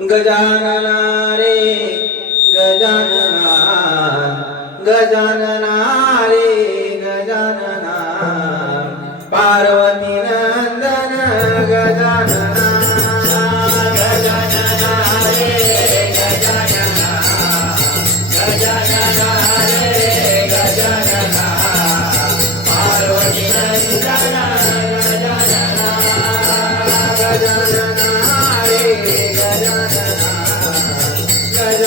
गजानना रे गजानना गजानना रे Gajanana Parvati Nandan Gajanana.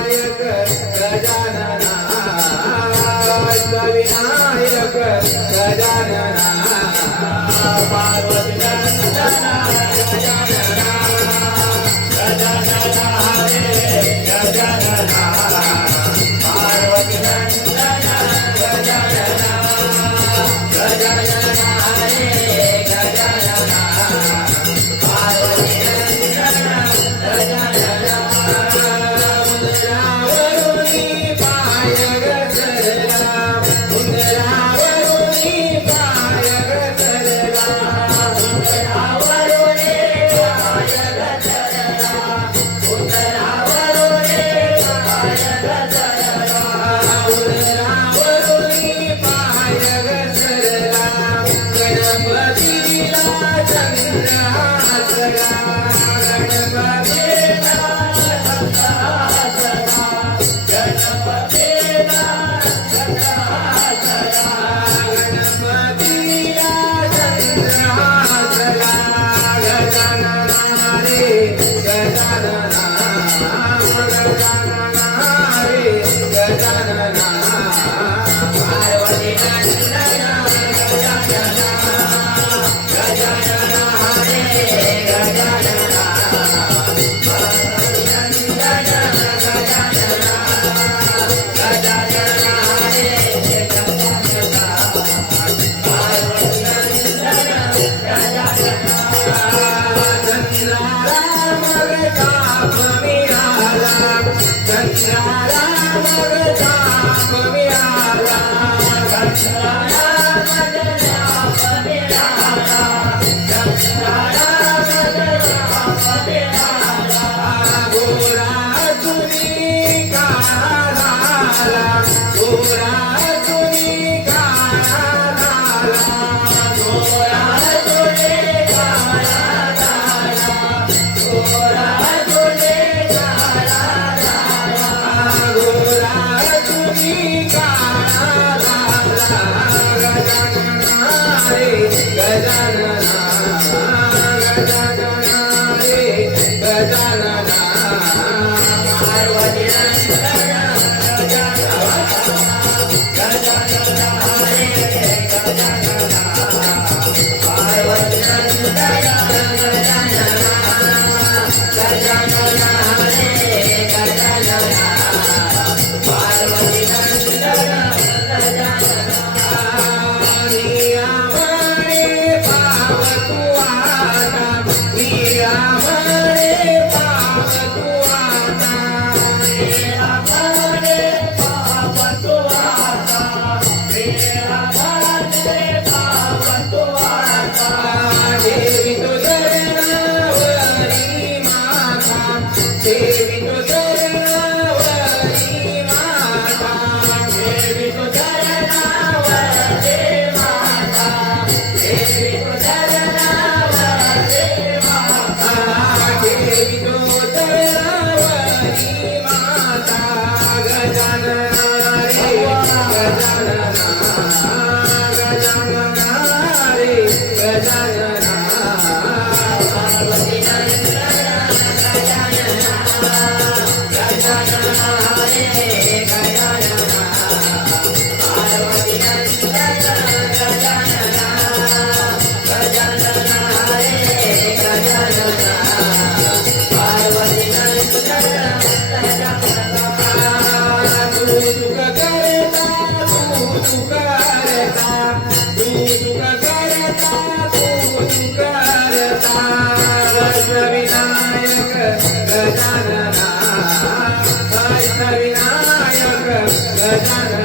Vinayak Gajanana Vinayak Gajanana Parvati Deus. गोरा तुम्ही काला गोरा Baby, no, गजानना अष्टविनायक गजानना.